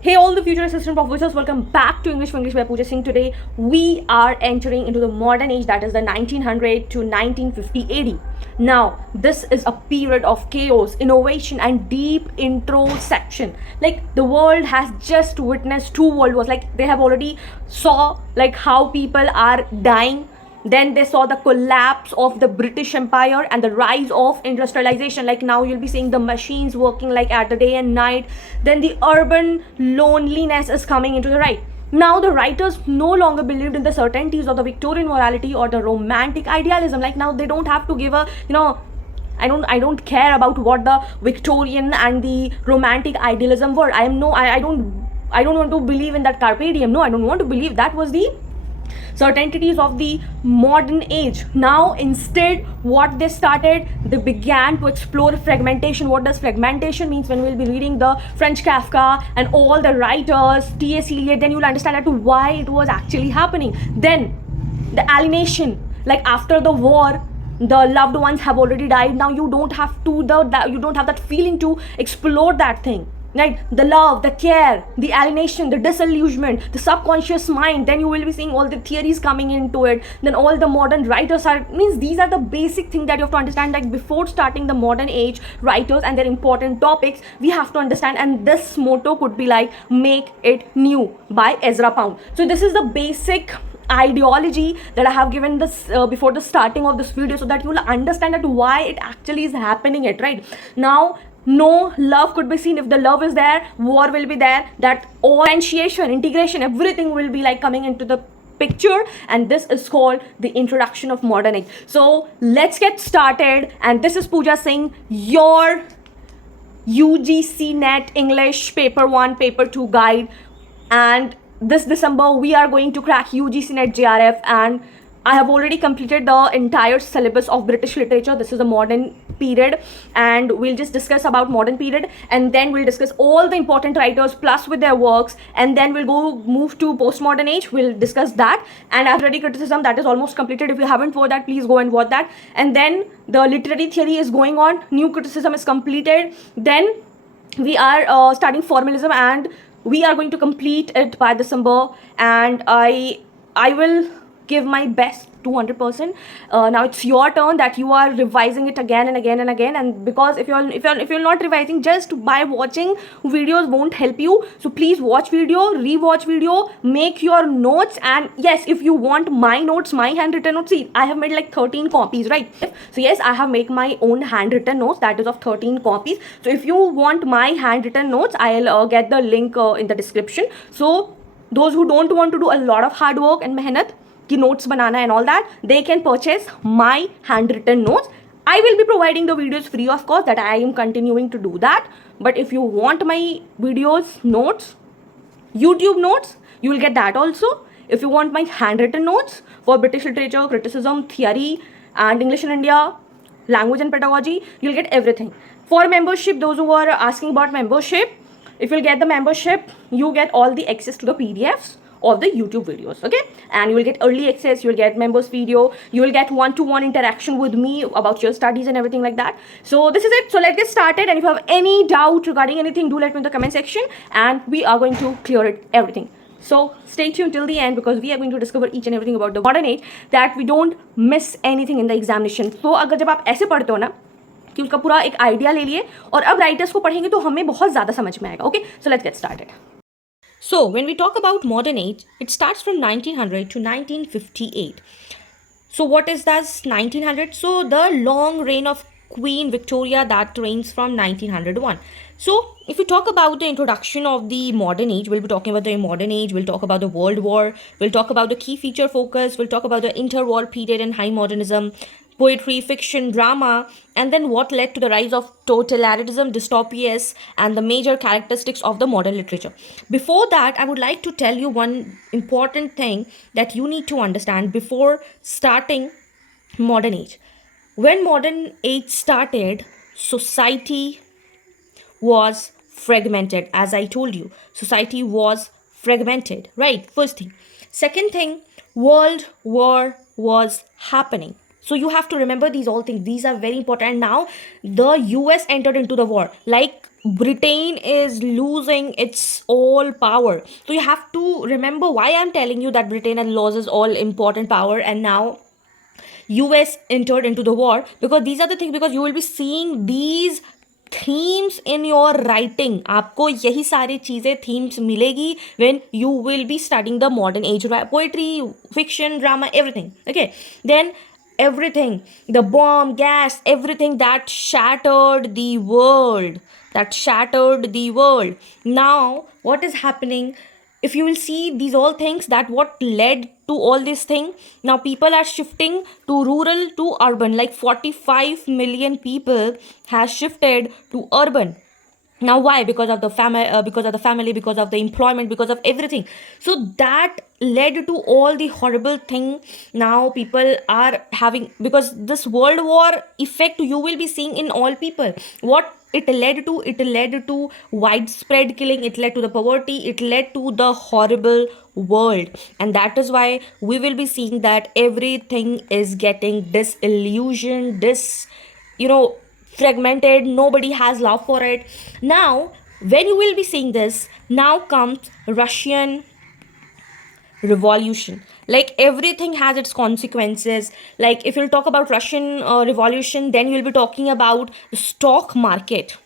Hey all the future assistant professors, welcome back to English for English by Pooja Singh. Today we are entering into the modern age, that is the 1900 to 1950 AD. Now this is a period of chaos, innovation and deep introspection. Like the world has just witnessed two world wars. Like they have already saw like how people are dying. Then they saw the collapse of the British Empire and the rise of industrialization. Like now you'll be seeing the machines working like at the day and night. Then the urban loneliness is coming into the right. Now the writers no longer believed in the certainties of the Victorian morality or the romantic idealism. Like now they don't have to give a, I don't care about what the Victorian and the romantic idealism were. I don't want to believe in that carpe diem. No, I don't want to believe that was the certainties of the modern age. Now instead what they started, they began to explore fragmentation. What does fragmentation means? When we'll be reading the French Kafka and all the writers, T.S. Eliot, then you'll understand as to why it was actually happening. Then the alienation, like after the war the loved ones have already died. Now you don't have that feeling to explore that thing, right? The love, the care, the alienation, the disillusionment, the subconscious mind. Then you will be seeing all the theories coming into it. Then all the modern writers means these are the basic thing that you have to understand. Like before starting the modern age writers and their important topics, we have to understand. And this motto could be like make it new by Ezra Pound. So this is the basic ideology that I have given this before the starting of this video, so that you will understand that why it actually is happening it right now. No love could be seen. If the love is there, war will be there. That differentiation, integration, everything will be like coming into the picture, and this is called the introduction of modern age. So let's get started. And this is Pooja Singh, your UGC NET English paper 1 paper 2 guide. And this December we are going to crack UGC NET JRF, and I have already completed the entire syllabus of British literature. This is the modern period, and we'll just discuss about modern period, and then we'll discuss all the important writers plus with their works, and then we'll move to postmodern age. We'll discuss that, and I've already criticism that is almost completed. If you haven't watched that, please go and watch that. And then the literary theory is going on. New criticism is completed. Then we are studying formalism, and we are going to complete it by December, and I will give my best 200%. Now it's your turn, that you are revising it again and again and again. And because if you're not revising, just by watching videos won't help you. So please watch video, rewatch video, make your notes. And yes, if you want my notes, my handwritten notes, see, I have made like 13 copies, right? So yes, I have made my own handwritten notes, that is of 13 copies. So if you want my handwritten notes, I'll get the link in the description. So those who don't want to do a lot of hard work and mehnat ki notes banana and all that, they can purchase my handwritten notes. I will be providing the videos free of course, that I am continuing to do that. But if you want my videos notes, YouTube notes, you will get that also. If you want my handwritten notes for British literature, criticism, theory and English in India, language and pedagogy, you'll get everything. For membership, those who are asking about membership, if you'll get the membership, you get all the access to the PDFs of the YouTube videos, okay? And you will get early access, you will get members video, you will get one-to-one interaction with me about your studies and everything like that. So this is it. So let's get started, and if you have any doubt regarding anything, do let me in the comment section, and we are going to clear it everything. So stay tuned till the end, because we are going to discover each and everything about the modern age, that we don't miss anything in the examination. So अगर जब आप ऐसे पढ़ते हो ना कि उसका पूरा एक आइडिया ले लिए और अब राइटर्स को पढ़ेंगे तो हमें बहुत ज़्यादा समझ में आएगा. Okay, so let's get started. So when we talk about modern age, it starts from 1900 to 1958. So what is that 1900? So the long reign of Queen Victoria, that reigns from 1901. So if we talk about the introduction of the modern age, we'll be talking about the modern age, we'll talk about the World War, we'll talk about the key feature focus, we'll talk about the interwar period and high modernism, poetry, fiction, drama, and then what led to the rise of totalitarianism, dystopias, and the major characteristics of the modern literature. Before that, I would like to tell you one important thing that you need to understand before starting modern age. When modern age started, society was fragmented. As I told you, society was fragmented, right? First thing. Second thing, World War was happening. So you have to remember these all things. These are very important. And now the US entered into the war. Like Britain is losing its all power. So you have to remember why I'm telling you that Britain has loses all important power, and now US entered into the war, because these are the things, because you will be seeing these themes in your writing. आपको यही सारी चीज़ें themes मिलेगी when you will be studying the modern age, poetry, fiction, drama, everything. Okay, then everything, the bomb, gas, everything that shattered the world, that shattered the world. Now what is happening, if you will see these all things, that what led to all this thing, now people are shifting to rural to urban, like 45 million people has shifted to urban. Now why? Because of the family, because of the employment, because of everything. So that led to all the horrible thing now people are having, because this world war effect you will be seeing in all people. What it led to, it led to widespread killing, it led to the poverty, it led to the horrible world. And that is why we will be seeing that everything is getting disillusioned, fragmented, nobody has love for it. Now when you will be seeing this, now comes Russian revolution. Like everything has its consequences. Like if you'll talk about Russian revolution, then you'll be talking about the stock market.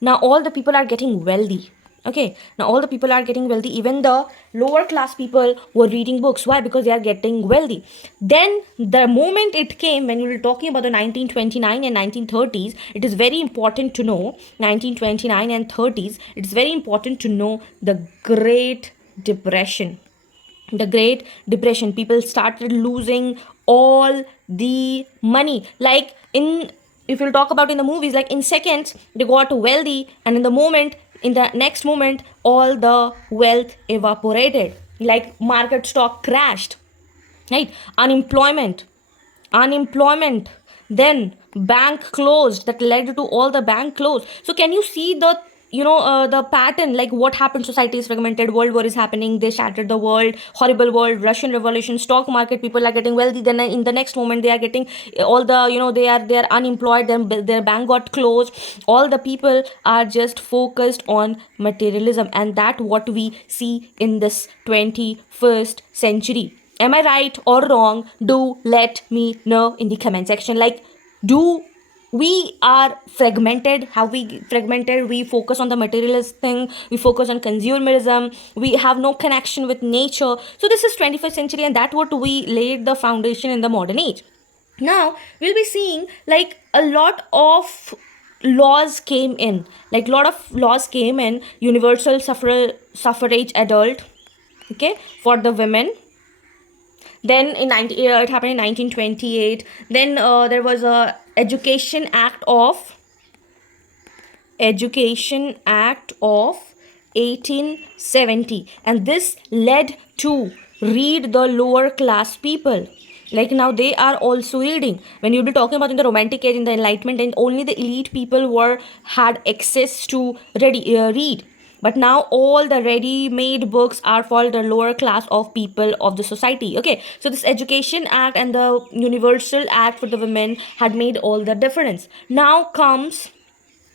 Now all the people are getting wealthy. Okay, now all the people are getting wealthy, even the lower class people were reading books. Why? Because they are getting wealthy. Then the moment it came, when we were talking about the 1929 and 1930s, it is very important to know 1929 and 30s, it's very important to know the Great Depression. The Great Depression, people started losing all the money. Like in, if you'll talk about in the movies, like in seconds they got wealthy, and in the next moment all the wealth evaporated, like market stock crashed, right? Unemployment, then bank closed, that led to all the bank closed. So can you see the, the pattern, like what happened? Society is fragmented, world war is happening, they shattered the world, horrible world, Russian revolution, stock market, people are getting wealthy, then in the next moment they are getting all the, they are unemployed, then their bank got closed. All the people are just focused on materialism, and that what we see in this 21st century. Am I right or wrong? Do let me know in the comment section. Like, do we are fragmented? Have we fragmented? We focus on the materialist thing, we focus on consumerism, we have no connection with nature. So this is 21st century, and that what we laid the foundation in the modern age. Now we'll be seeing like a lot of laws came in, universal suffrage adult, okay, for the women. Then it happened in 1928. Then there was a education act of 1870, and this led to read the lower class people. Like now they are also reading. When you'll be talking about in the romantic age, in the enlightenment, and only the elite people had access to read. But now all the ready-made books are for the lower class of people of the society. Okay, so this education act and the universal act for the women had made all the difference. Now comes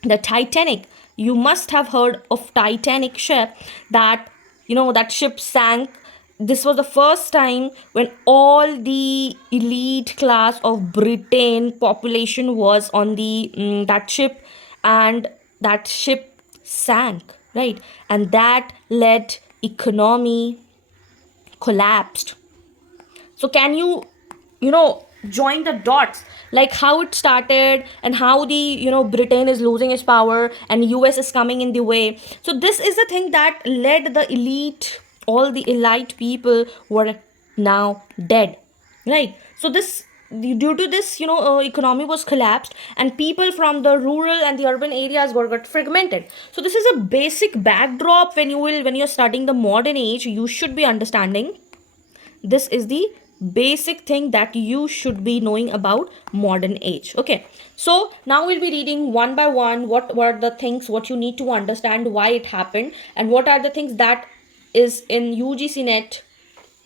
the Titanic. You must have heard of Titanic ship, that that ship sank. This was the first time when all the elite class of Britain population was on the that ship, and that ship sank, right? And that led economy collapsed. So can you join the dots, like how it started and how the Britain is losing its power and US is coming in the way. So this is the thing that led the elite, all the elite people were now dead, right? So this, due to this, economy was collapsed, and people from the rural and the urban areas got fragmented. So this is a basic backdrop. When you're studying the modern age, you should be understanding. This is the basic thing that you should be knowing about modern age. Okay, so now we'll be reading one by one what were the things what you need to understand, why it happened, and what are the things that is in UGC net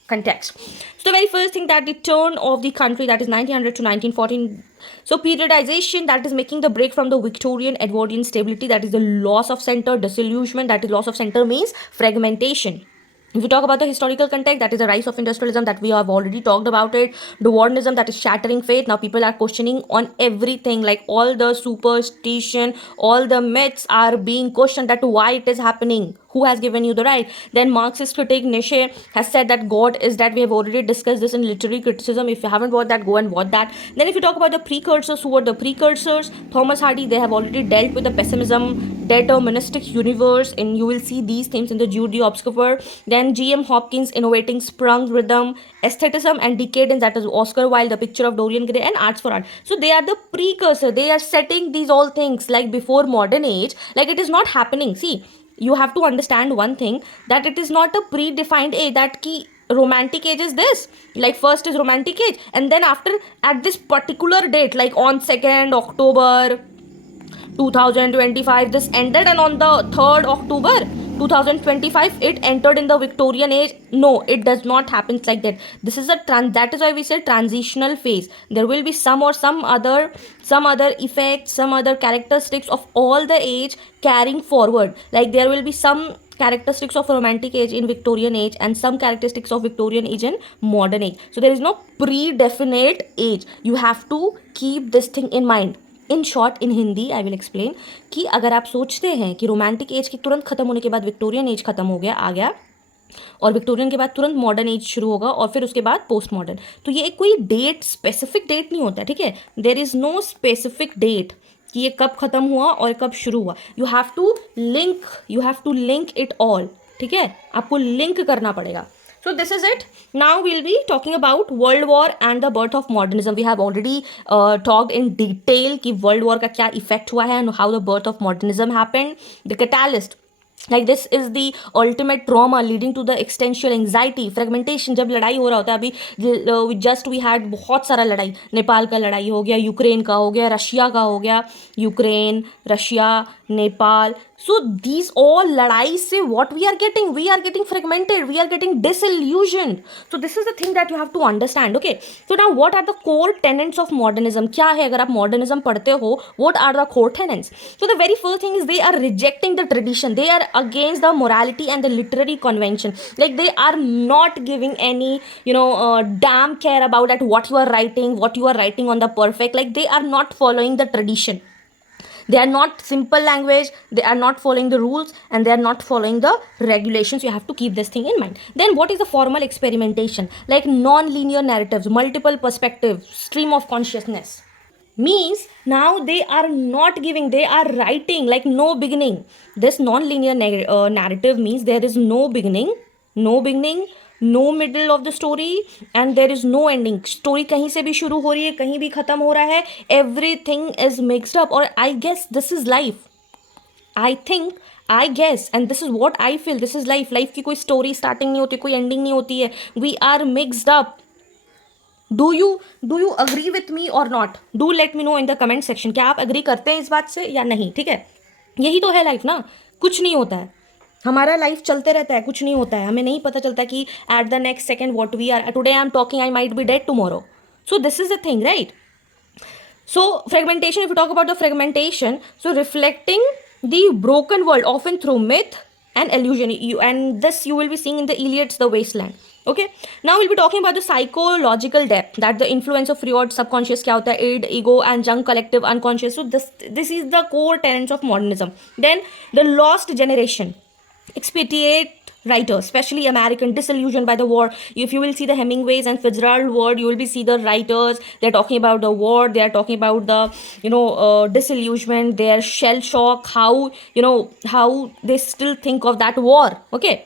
context. So the very first thing, that the turn of the country, that is 1900 to 1914. So periodization, that is making the break from the Victorian Edwardian stability, that is the loss of center, disillusionment, that is loss of center means fragmentation. If you talk about the historical context, that is the rise of industrialism, that we have already talked about it. Dwarnism, that is shattering faith. Now people are questioning on everything, like all the superstition, all the myths are being questioned, that why it is happening, who has given you the right. Then Marxist critic Nietzsche has said that God is that. We have already discussed this in literary criticism. If you haven't watched that, go and watch that. Then if you talk about the precursors, who were the precursors? Thomas Hardy, they have already dealt with the pessimism, deterministic universe, and you will see these themes in the Judy Obscure. Then G.M. Hopkins innovating sprung rhythm, aestheticism and decadence, that is Oscar Wilde, the picture of Dorian Gray, and arts for art. So they are the precursor. They are setting these all things like before modern age, like it is not happening. See, you have to understand one thing, that it is not a predefined age, that ki romantic age is this, like first is romantic age, and then after, at this particular date, like on 2nd October 2025 this ended, and on the 3rd October 2025 it entered in the Victorian age. No, it does not happen like that. This is a that is why we say transitional phase. There will be some other effects, some other characteristics of all the age carrying forward. Like there will be some characteristics of romantic age in Victorian age and some characteristics of Victorian age in modern age. So there is no predefinite age. You have to keep this thing in mind. In short, in Hindi I will explain कि अगर आप सोचते हैं कि romantic as के तुरंत खत्म होने के बाद विक्टोरियन एज खत्म हो गया, आ गया, और विक्टोरियन के बाद तुरंत मॉडर्न एज शुरू होगा, और फिर उसके बाद पोस्ट मॉडर्न, तो ये कोई डेट, स्पेसिफिक डेट नहीं होता, ठीक है. There is no specific date कि ये कब खत्म हुआ और कब शुरू हुआ. You have to link it all, ठीक है, आपको लिंक करना पड़ेगा. So this is it. Now we'll be talking about World War and the birth of modernism. We have already talked in detail कि World War का क्या effect हुआ है and how the birth of modernism happened. The catalyst, like this is the ultimate trauma leading to the existential anxiety, fragmentation. जब लड़ाई हो रहा होता है, अभी just we had बहुत सारा लड़ाई, नेपाल का लड़ाई हो गया, यूक्रेन का हो गया, रशिया का हो गया, Ukraine, Russia, Nepal. So these all ladai se what we are getting fragmented, we are getting disillusioned. So this is the thing that you have to understand. Okay, so now what are the core tenets of modernism? क्या है अगर आप modernism पढ़ते हो, what are the core tenets? So the very first thing is they are rejecting the tradition, they are against the morality and the literary convention. Like they are not giving any damn care about that what you are writing on the perfect. Like they are not following the tradition. They are not simple language, they are not following the rules, and they are not following the regulations. You have to keep this thing in mind. Then what is the formal experimentation? Like non-linear narratives, multiple perspectives, stream of consciousness. Means now they are not giving, they are writing like no beginning. This non-linear narrative means there is no beginning, no middle of the story, and there is no ending. Story kahin se bhi shuru ho rahi hai, kahin bhi khatam ho raha hai, everything is mixed up. Or I guess this is life. I guess, and this is what I feel, this is life. Life की कोई story starting नहीं होती, कोई ending नहीं होती है. We are mixed up. Do you agree with me or not? Do let me know in the comment section. क्या आप agree करते हैं इस बात से या नहीं, ठीक है. यही तो है लाइफ ना, कुछ नहीं होता है, हमारा लाइफ चलते रहता है, कुछ नहीं होता है, हमें नहीं पता चलता कि at the next second what we are. Today I am talking, I might be dead tomorrow. So this is the thing, right? So fragmentation, if you talk about the fragmentation, so reflecting the broken world often through myth and illusion, and this you will be seeing in the Iliad's The Wasteland. Okay, now we'll be talking about the psychological depth, that the influence of Freud, subconscious क्या होता है, id, ego and junk collective unconscious. So this is the core tenets of modernism. Then the lost generation, expatiate writers, especially American, disillusioned by the war. If you will see the Hemingways and Fitzgerald word, you will be see the writers, they're talking about the war, they are talking about the disillusionment, their shell shock, how they still think of that war. Okay,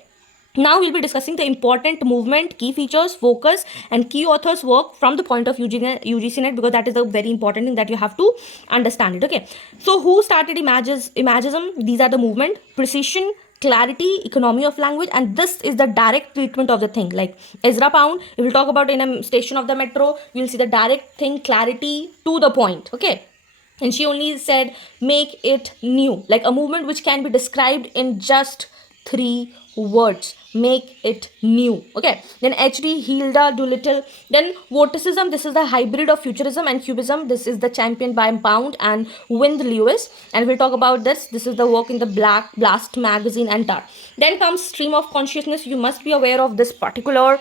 now we'll be discussing the important movement, key features, focus, and key authors' work from the point of UGC-NET, because that is the very important thing that you have to understand it. Okay, so who started Imagism? These are the movement: precision, clarity, economy of language, and this is the direct treatment of the thing. Like Ezra Pound, if we talk about in a station of the metro, you'll see the direct thing, clarity, to the point. Okay, and she only said make it new, like a movement which can be described in just 3 words make it new. Okay, then HD Hilda Doolittle. Then Vorticism, this is the hybrid of futurism and cubism. This is the championed by Pound and Wind Lewis, and we'll talk about this. This is the work in the Black Blast magazine and Tar. Then comes stream of consciousness. You must be aware of this particular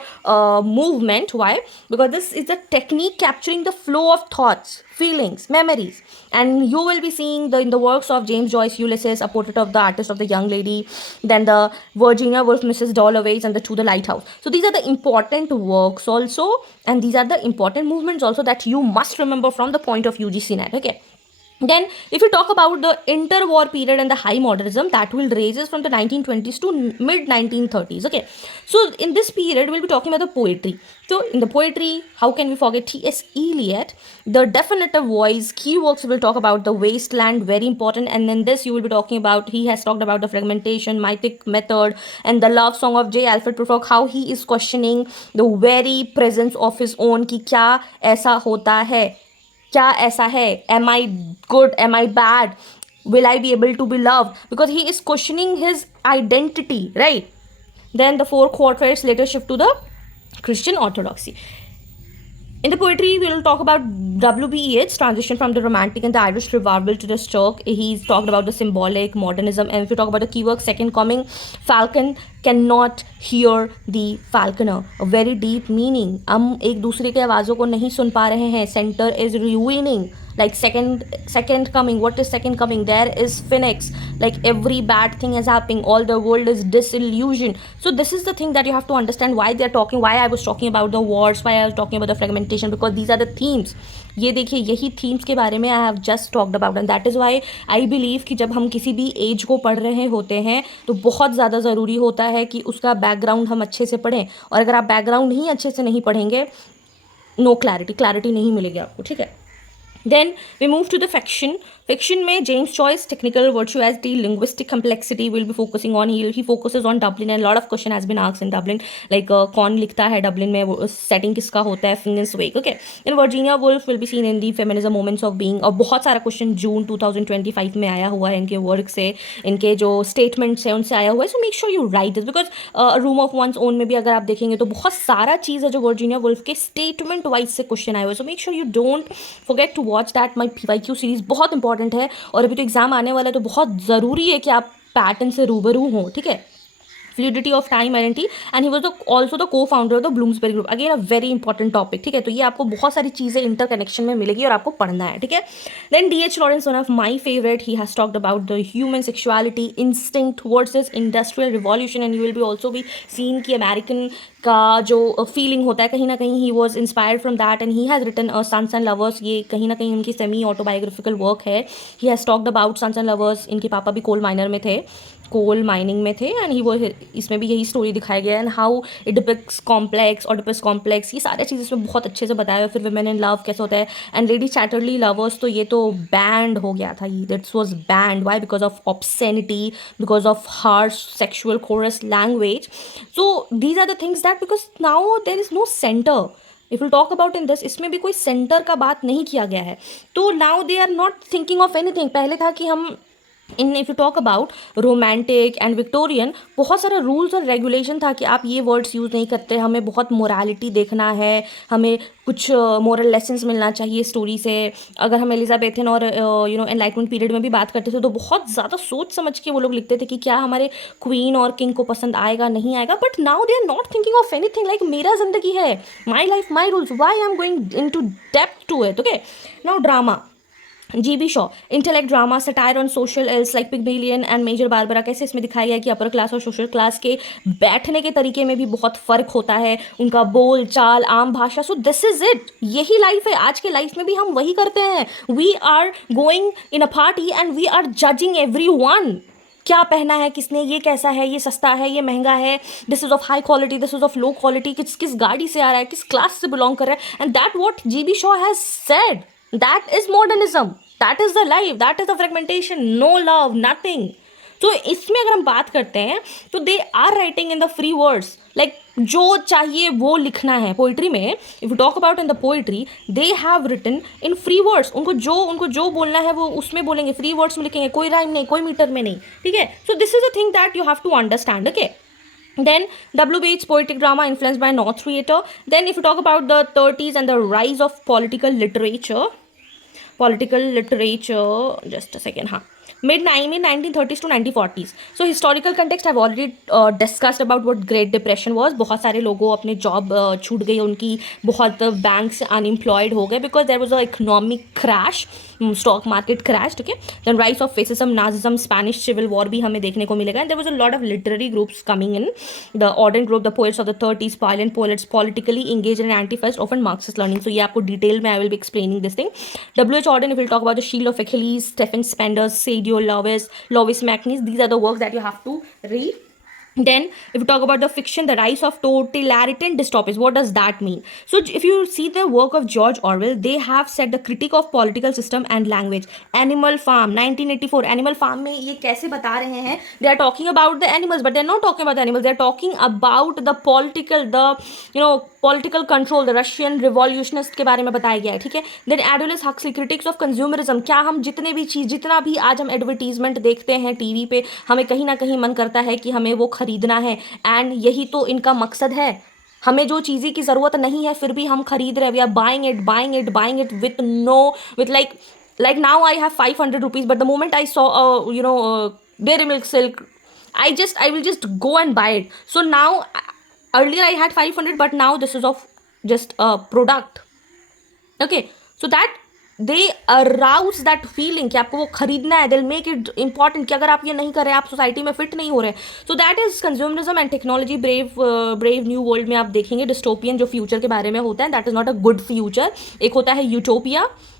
movement. Why? Because this is a technique capturing the flow of thoughts, feelings, memories, and you will be seeing in the works of James Joyce, Ulysses, A Portrait of the Artist of the Young Lady, then the Virginia Woolf, Mrs. Dalloway's, and the To the Lighthouse. So these are the important works also, and these are the important movements also that you must remember from the point of UGC NET. Okay. Then, if you talk about the interwar period and the high modernism, that will raises from the 1920s to mid 1930s. Okay, so in this period, we'll be talking about the poetry. So, in the poetry, how can we forget T.S. Eliot? The definitive voice, key works, we'll talk about the wasteland, very important. And then this, you will be talking about, he has talked about the fragmentation, mythic method, and the love song of J. Alfred Prufrock, how he is questioning the very presence of his own, कि क्या ऐसा होता है, क्या ऐसा है, am I good, am I bad, will I be able to be loved, because he is questioning his identity, right? Then the four quartets later shift to the Christian orthodoxy. In the poetry, we will talk about W.B. Yeats' transition from the Romantic and the Irish revival to the Stoic. He's talked about the symbolic, modernism, and if you talk about the keyword second coming, falcon cannot hear the falconer. A very deep meaning. हम एक दूसरे के आवाज़ों को नहीं सुन पा रहे हैं. Center is ruining. Like second coming. What is second coming? There is phoenix. Like every bad thing is happening. All the world is disillusioned. So this is the thing that you have to understand why they are talking. Why I was talking about the wars. Why I was talking about the fragmentation. Because these are the themes. ये देखिए यही themes के बारे में I have just talked about and that is why I believe कि जब हम किसी भी एज को पढ़ रहे होते हैं तो बहुत ज़्यादा ज़रूरी होता है कि उसका बैकग्राउंड हम अच्छे से पढ़ें. और अगर आप बैकग्राउंड ही अच्छे से नहीं पढ़ेंगे, नो क्लैरिटी नहीं मिलेगी आपको. ठीक है. Then we move to the fiction. Fiction में James Joyce, technical virtuosity, linguistic complexity will be focusing on. He focuses on Dublin and a lot of question has been asked in Dublin. Like कौन लिखता है Dublin में, setting किसका होता है, Finnegan's Wake. Okay. Then Virginia Woolf will be seen in the feminism moments of being. और बहुत सारा question June 2025 में आया हुआ है इनके work से, इनके जो statements है उनसे आया हुआ है. So make sure you write this because A Room of One's Own में भी अगर आप देखेंगे तो बहुत सारा चीज़ है जो Virginia Woolf के statement wise से question आए हुए. So make sure you don't forget to watch that. My PYQ series बहुत इंपॉर्टेंट है और अभी तो एग्जाम आने वाला है तो बहुत ज़रूरी है कि आप पैटर्न से रूबरू हों. ठीक है. Fluidity of time identity and he was also the co founder of the Bloomsbury group. Again a very important topic. ठीक है. तो ये आपको बहुत सारी चीज़ें इंटरकनेक्शन में मिलेगी और आपको पढ़ना है. ठीक है. Then D.H. Lawrence, one of my favourite, he has talked about the human sexuality instinct versus industrial revolution and you will be also be seen कि अमेरिकन का जो फीलिंग होता है कहीं ना कहीं he was inspired from that and he has written Sons and Lovers. ये कहीं ना कहीं उनकी सेमी ऑटोबायोग्राफिकल वर्क है. He has talked about Sons and Lovers. इनके पापा भी कोल माइनर में थे, कोल माइनिंग में थे एंड ही वो इसमें भी यही स्टोरी दिखाया गया and how it depicts complex Oedipus complex. ये सारी चीज़ इसमें बहुत अच्छे से बताया. फिर विमेन इन लव कैसे होता है एंड लेडी चैटरली लवर्स, तो ये तो बैंड हो गया था. That's was banned. Why? Because of obscenity, because of harsh sexual coarse language. So these are the things that because now there is no centre. If you talk about in this, इसमें भी कोई centre का बात नहीं किया गया है. तो now they are not thinking of anything. पहले था कि हम इन if you talk about romantic and Victorian, बहुत सारा रूल्स और रेगुलेशन था कि आप ये वर्ड्स यूज़ नहीं करते, हमें बहुत मोरालिटी देखना है, हमें कुछ मोरल लेसन्स मिलना चाहिए स्टोरी से. अगर हम एलिजाबेथन और एनलाइटमेंट पीरियड में भी बात करते थे तो बहुत ज़्यादा सोच समझ के वो लोग लिखते थे कि क्या हमारे क्वीन और किंग को पसंद आएगा नहीं आएगा. But now they are not thinking of anything. Like मेरा ज़िंदगी है, my life my rules, why I am going in to depth to it. Okay. Now drama, G.B. Shaw, intellect drama, satire on social ills like Pygmalion and Major Barbara. कैसे इसमें दिखाया गया कि upper class और social class के बैठने के तरीके में भी बहुत फ़र्क होता है, उनका बोल चाल, आम भाषा. So this is it. यही लाइफ है. आज के लाइफ में भी हम वही करते हैं. We are going in a party and we are judging everyone. क्या पहना है किसने, ये कैसा है, ये सस्ता है, ये महंगा है, this is of high quality, this is of low quality, किस गाड़ी से आ रहा है, किस क्लास से बिलोंग कर रहा है. And that what G.B. Shaw has said. That is modernism. That is the life. That is the fragmentation. No love, nothing. तो इसमें अगर हम बात करते हैं तो they are writing in the free words. Like जो चाहिए वो लिखना है पोइट्री में. If you talk about in the poetry, they have written in free words. उनको जो बोलना है वो उसमें बोलेंगे, फ्री वर्ड्स में लिखेंगे, कोई राइम नहीं, कोई मीटर में नहीं. ठीक है. So this is a thing that you have to understand. Okay. Then W. Bates poetic drama influenced by North Theatre. Then if you talk about the 30s and the rise of political literature, just a second, huh? Mid 1930s to 1940s. So historical context I've already discussed about what Great Depression was. बहुत सारे लोगों अपने job छूट गई उनकी, बहुत banks unemployed हो गए because there was a economic crash, stock market crash. Okay, then rise of fascism, Nazism, Spanish civil war भी हमें देखने को मिलेगा. And there was a lot of literary groups coming in. The Auden group, the poets of the 30s, violent poets, politically engaged and anti-fascist, often Marxist learning. So ये आपको detail में I will be explaining this thing. W.H. Auden, if we'll talk about the Shield of Achilles, Stephen Spender, Sergio Lovis Macnies, these are the works that you have to read. Then if you talk about the fiction, the rise of totalitarian dystopias, what does that mean? So if you see the work of George Orwell, they have said the critique of political system and language. Animal Farm 1984, Animal Farm में ये कैसे बता रहे हैं, they are talking about the animals but they are not talking about the animals, they are talking about the political, the political control, the Russian revolutionist के बारे में बताया गया है. ठीक है. देन एडोलिस हक्सली, क्रिटिक्स ऑफ कंज्यूमरिज्म. क्या हम जितना भी आज हम एडवर्टीजमेंट देखते हैं टीवी पे, हमें कहीं ना कहीं मन करता है कि हमें वो खरीदना है, एंड यही तो इनका मकसद है. हमें जो चीज़ें की ज़रूरत नहीं है फिर भी हम खरीद रहे हैं. We are buying it with like now I have 500 rupees but the moment I saw Dairy Milk Silk, I will just go and buy it. So now, earlier I had 500 but now this is of just a product. Okay, so that they arouse that feeling कि आपको वो खरीदना है. they'll make it important कि अगर आप ये नहीं कर रहे, आप सोसाइटी में फिट नहीं हो रहे. so that is consumerism and technology. brave new world में आप देखेंगे डिस्टोपियन जो फ्यूचर के बारे में होता है, that is not a good future. एक होता है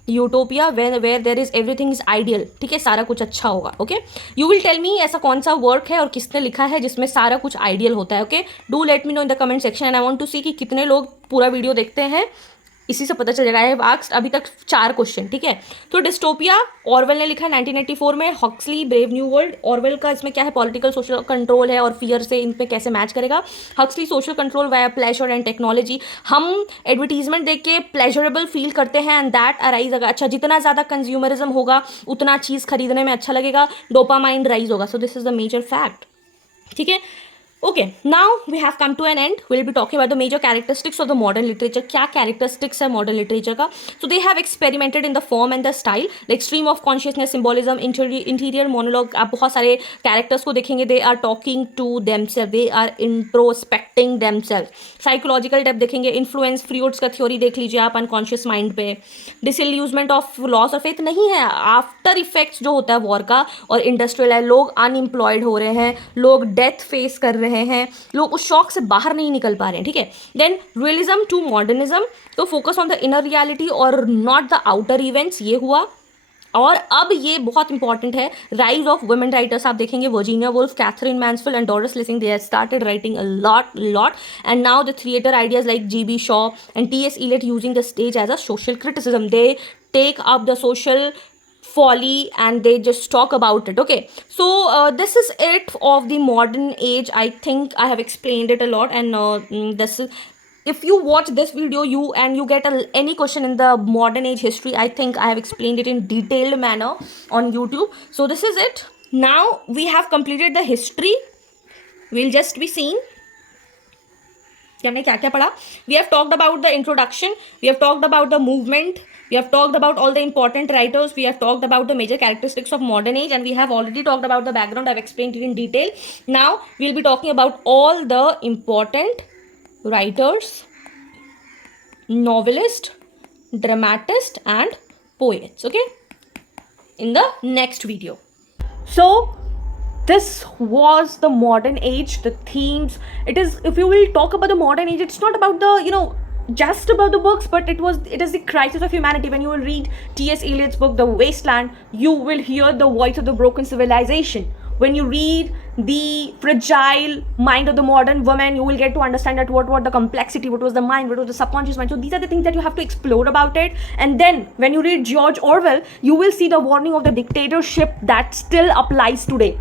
utopia where there is everything is ideal. ठीक है, सारा कुछ अच्छा होगा. Okay, you will tell me ऐसा कौन सा वर्क है और किसने लिखा है जिसमें सारा कुछ आइडियल होता है. Okay, do let me know in the comment section and I want to see कि कितने लोग पूरा वीडियो देखते हैं. इसी से पता चल जाएगा. आई हैव आस्क्ड अभी तक 4 क्वेश्चन. ठीक है, तो डिस्टोपिया ऑरवेल ने लिखा 1984 में. Huxley brave new world, Orwell का इसमें क्या है, पॉलिटिकल सोशल कंट्रोल है और फियर से इन पे कैसे मैच करेगा. Huxley social control via pleasure and technology. हम एडवर्टीजमेंट देख के प्लेजरेबल फील करते हैं एंड दैट अराइज. अच्छा, जितना ज़्यादा कंज्यूमरिज्म होगा उतना चीज़ खरीदने में अच्छा लगेगा, डोपामाइन राइज होगा. So this is the major fact. ठीक है. Okay, now we have come to an end. We'll be talking about the major characteristics of the modern literature. क्या characteristics है modern literature का? So they have experimented in the form and the style, the extreme of consciousness, symbolism, interior monologue. आप बहुत सारे characters को देखेंगे. They are talking to themselves. They are introspecting themselves. Psychological depth देखेंगे. Influence, Freud's का theory देख लीजिए आप unconscious mind पे. Disillusionment of loss of faith नहीं है. After effects जो होता है war का और industrial है, लोग unemployed हो रहे हैं, लोग death face कर रहे हैं, लोग उस शॉक से बाहर नहीं निकल पा रहे हैं. ठीक है. देन रियलिज्म टू मॉडर्निज्म, तो focus on the inner reality और नॉट द आउटर इवेंट्स, ये हुआ. और अब ये बहुत इंपॉर्टेंट है, राइज ऑफ वुमेन राइटर्स. आप देखेंगे Virginia Woolf, Katherine Mansfield and Doris Lessing, they have started writing a lot and now the theatre ideas like G.B. Shaw and T.S. Eliot using the stage as a social criticism. They take up the social folly and they just talk about it. Okay, so this is it of the modern age. I think I have explained it a lot, and this is, if you watch this video you get any question in the modern age history, I think I have explained it in detailed manner on YouTube. So this is it. Now we have completed the history. We'll just be seeing कि हमने क्या क्या पढ़ा. We have talked about the introduction, we have talked about the movement, we have talked about all the important writers, we have talked about the major characteristics of modern age, and we have already talked about the background. I've explained it in detail. Now we'll be talking about all the important writers, novelists, dramatists and poets, okay, in the next video. So this was the modern age, the themes. It is, if you will talk about the modern age, it's not about the just about the books, but it is the crisis of humanity. When you will read T.S. Eliot's book The Wasteland, you will hear the voice of the broken civilization. When you read the fragile mind of the modern woman, you will get to understand that what the complexity, what was the mind, what was the subconscious mind. So these are the things that you have to explore about it. And then when you read George Orwell, you will see the warning of the dictatorship that still applies today.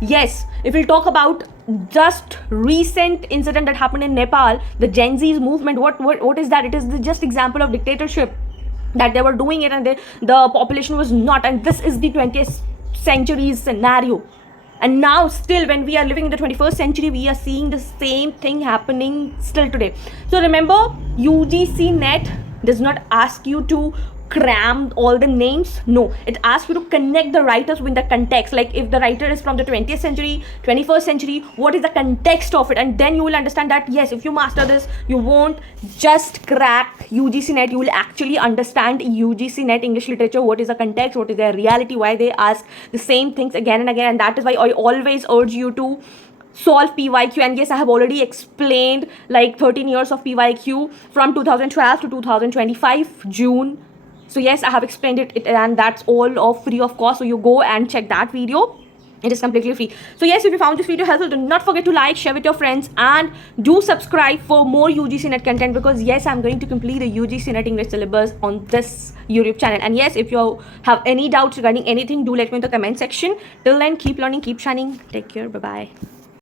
Yes, if we'll talk about just recent incident that happened in Nepal, the Gen Z's movement, what is that? It is the just example of dictatorship, that they were doing it and the population was not, and this is the 20th century's scenario. And now still when we are living in the 21st century, we are seeing the same thing happening still today. So remember, UGC net does not ask you to cram all the names. No, it asks you to connect the writers with the context. Like if the writer is from the 20th century, 21st century, what is the context of it? And then you will understand that yes, if you master this, you won't just crack UGC net, you will actually understand UGC net English literature. What is the context, what is their reality, why they ask the same things again and again. And that is why I always urge you to solve PYQ. And yes, I have already explained like 13 years of PYQ from 2012 to 2025 June. So yes, I have explained it, and that's all of free of cost. So you go and check that video. It is completely free. So yes, if you found this video helpful, do not forget to like, share with your friends, and do subscribe for more UGC net content, because yes, I'm going to complete the UGC net English syllabus on this YouTube channel. And yes, if you have any doubts regarding anything, do let me know in the comment section. Till then, keep learning, keep shining. Take care. Bye bye.